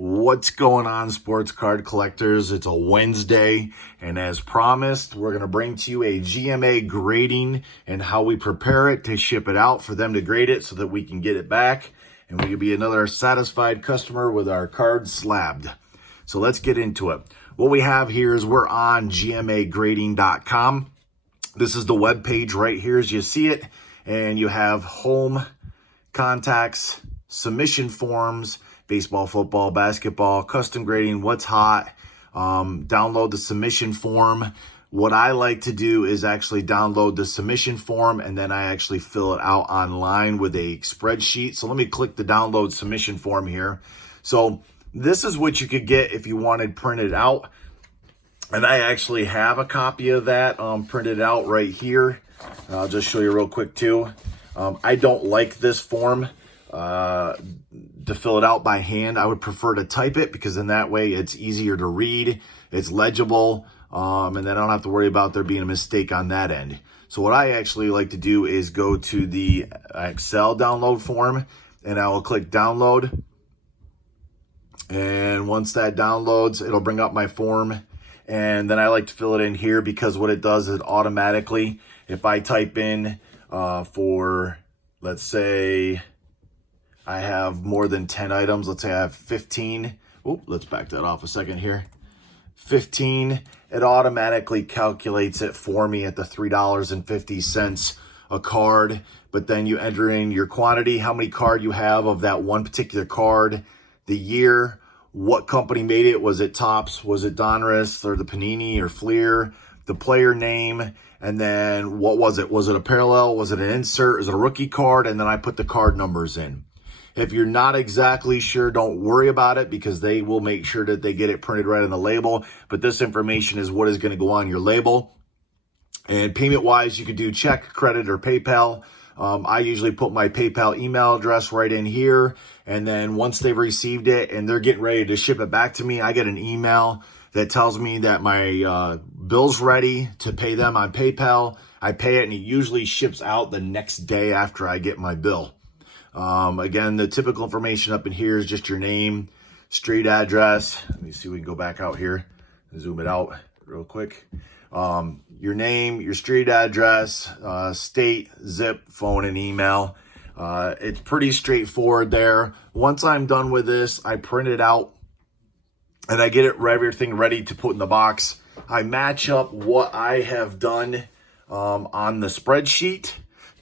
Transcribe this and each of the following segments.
What's going on, sports card collectors? It's a Wednesday, and as promised, we're going to bring to you a GMA grading and how we prepare it to ship it out for them to grade it so that we can get it back and we can be another satisfied customer with our cards slabbed. So let's get into it. What we have here is we're on GMAgrading.com. This is the web page right here as you see it, and you have home, contacts, submission forms, baseball, football, basketball, custom grading, what's hot, download the submission form. What I like to do is actually download the submission form and then I actually fill it out online with a spreadsheet. So let me click the download submission form here. So this is what you could get if you wanted printed out. And I actually have a copy of that printed out right here. I'll just show you real quick too. I don't like this form to fill it out by hand. I would prefer to type it because in that way it's easier to read, it's legible, and then I don't have to worry about there being a mistake on that end. So what I actually like to do is go to the Excel download form and I will click download. And once that downloads, it'll bring up my form. And then I like to fill it in here because what it does is automatically, if I type in for, let's say, I have more than 10 items. Let's say I have 15. Oh, let's back that off a second here. 15. It automatically calculates it for me at the $3.50 a card. But then you enter in your quantity, how many card you have of that one particular card, the year, what company made it. Was it Topps? Was it Donruss or the Panini or Fleer? The player name. And then what was it? Was it a parallel? Was it an insert? Is it a rookie card? And then I put the card numbers in. If you're not exactly sure, don't worry about it because they will make sure that they get it printed right on the label. But this information is what is going to go on your label. And payment-wise, you could do check, credit, or PayPal. I usually put my PayPal email address right in here. And then once they've received it and they're getting ready to ship it back to me, I get an email that tells me that my bill's ready to pay them on PayPal. I pay it and it usually ships out the next day after I get my bill. Again, the typical information up in here is just your name, street address. Let me see if we can go back out here and zoom it out real quick. Your name, your street address, state, zip, phone, and email. It's pretty straightforward there. Once I'm done with this, I print it out and I get everything ready to put in the box. I match up what I have done on the spreadsheet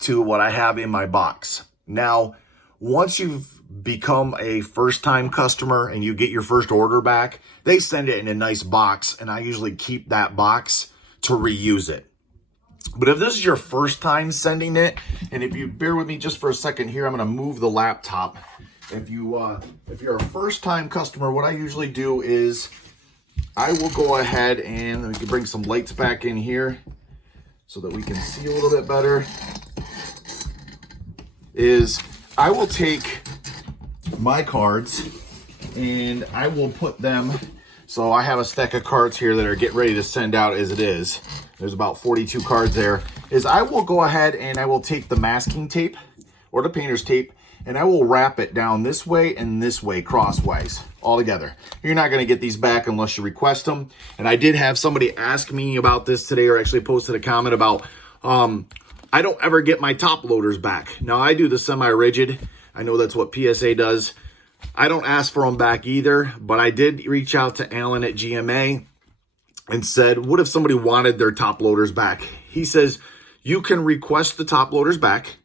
to what I have in my box. Now, once you've become a first-time customer and you get your first order back, they send it in a nice box, and I usually keep that box to reuse it. But if this is your first time sending it, and if you bear with me just for a second here, I'm going to move the laptop. If you're a first-time customer, what I usually do is I will go ahead and we can bring some lights back in here so that we can see a little bit better. Is I will take my cards and I will put them, so I have a stack of cards here that are getting ready to send out as it is. There's about 42 cards there. Is I will go ahead and I will take the masking tape or the painter's tape and I will wrap it down this way and this way crosswise all together. You're not going to get these back unless you request them. And I did have somebody ask me about this today, or actually posted a comment about I don't ever get my top loaders back. Now, I do the semi-rigid. I know that's what PSA does. I don't ask for them back either, but I did reach out to Alan at GMA and said, what if somebody wanted their top loaders back? He says, you can request the top loaders back.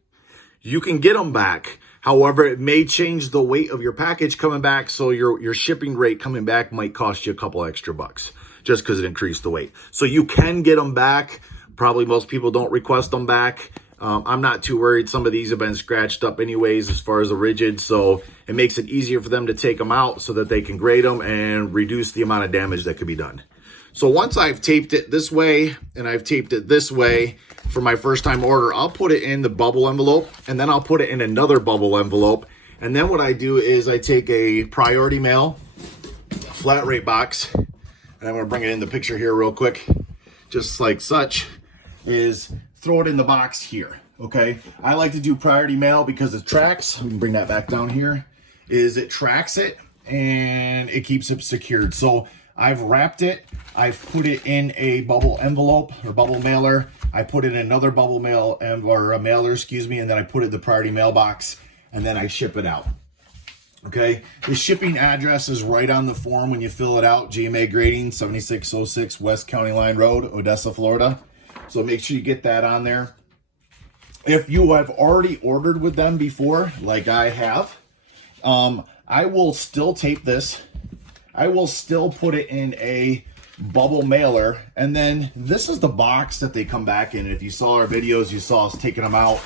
You can get them back. However, it may change the weight of your package coming back, so your shipping rate coming back might cost you a couple extra bucks just because it increased the weight. So you can get them back. Probably most people don't request them back. I'm not too worried. Some of these have been scratched up anyways as far as the rigid, so it makes it easier for them to take them out so that they can grade them and reduce the amount of damage that could be done. So once I've taped it this way and I've taped it this way for my first time order, I'll put it in the bubble envelope and then I'll put it in another bubble envelope. And then what I do is I take a priority mail flat rate box, and I'm going to bring it in the picture here real quick, just like such. Is throw it in the box here, okay? I like to do priority mail because it tracks. We can bring that back down here. Is it tracks it and it keeps it secured. So I've wrapped it. I've put it in a bubble envelope or bubble mailer. I put it in another bubble mail or a mailer, excuse me, and then I put it in the priority mailbox, and then I ship it out. Okay, the shipping address is right on the form when you fill it out. GMA Grading, 7606 West County Line Road, Odessa, Florida. So make sure you get that on there. If you have already ordered with them before, like I have, I will still tape this. I will still put it in a bubble mailer, and then this is the box that they come back in. If you saw our videos, you saw us taking them out.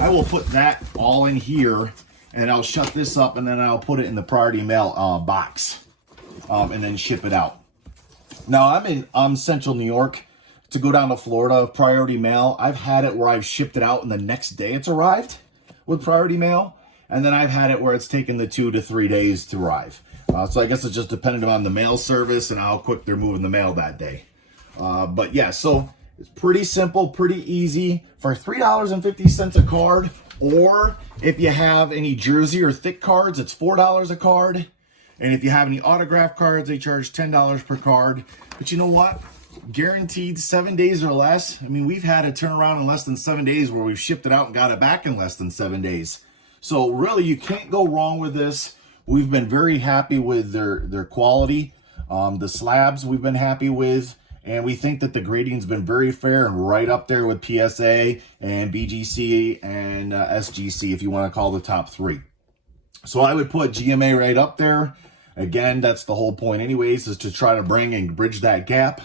I will put that all in here, and I'll shut this up, and then I'll put it in the priority mail box, and then ship it out. Now I'm in central New York. To go down to Florida, priority mail, I've had it where I've shipped it out and the next day it's arrived with priority mail, and then I've had it where it's taken the 2 to 3 days to arrive. So I guess it's just dependent on the mail service and how quick they're moving the mail that day. But yeah, so it's pretty simple, pretty easy. For $3.50 a card, or if you have any jersey or thick cards, it's $4 a card. And if you have any autograph cards, they charge $10 per card. But you know what? Guaranteed 7 days or less. I mean, we've had a turnaround in less than 7 days where we've shipped it out and got it back in less than 7 days. So really, you can't go wrong with this. We've been very happy with their quality. The slabs we've been happy with, and we think that the grading's been very fair and right up there with PSA and BGC and SGC, if you want to call the top 3. So I would put GMA right up there. Again, that's the whole point anyways, is to try to bring and bridge that gap.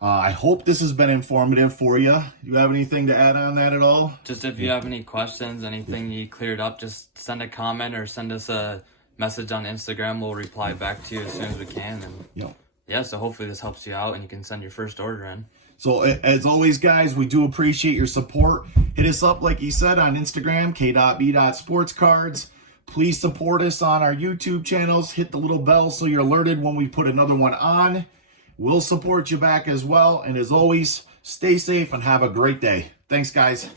I hope this has been informative for you. Do you have anything to add on that at all? Just if you have any questions, anything you cleared up, just send a comment or send us a message on Instagram. We'll reply back to you as soon as we can. And yeah, so hopefully this helps you out and you can send your first order in. So as always, guys, we do appreciate your support. Hit us up, like he said, on Instagram, k.b.sportscards. Please support us on our YouTube channels. Hit the little bell so you're alerted when we put another one on. We'll support you back as well. And as always, stay safe and have a great day. Thanks, guys.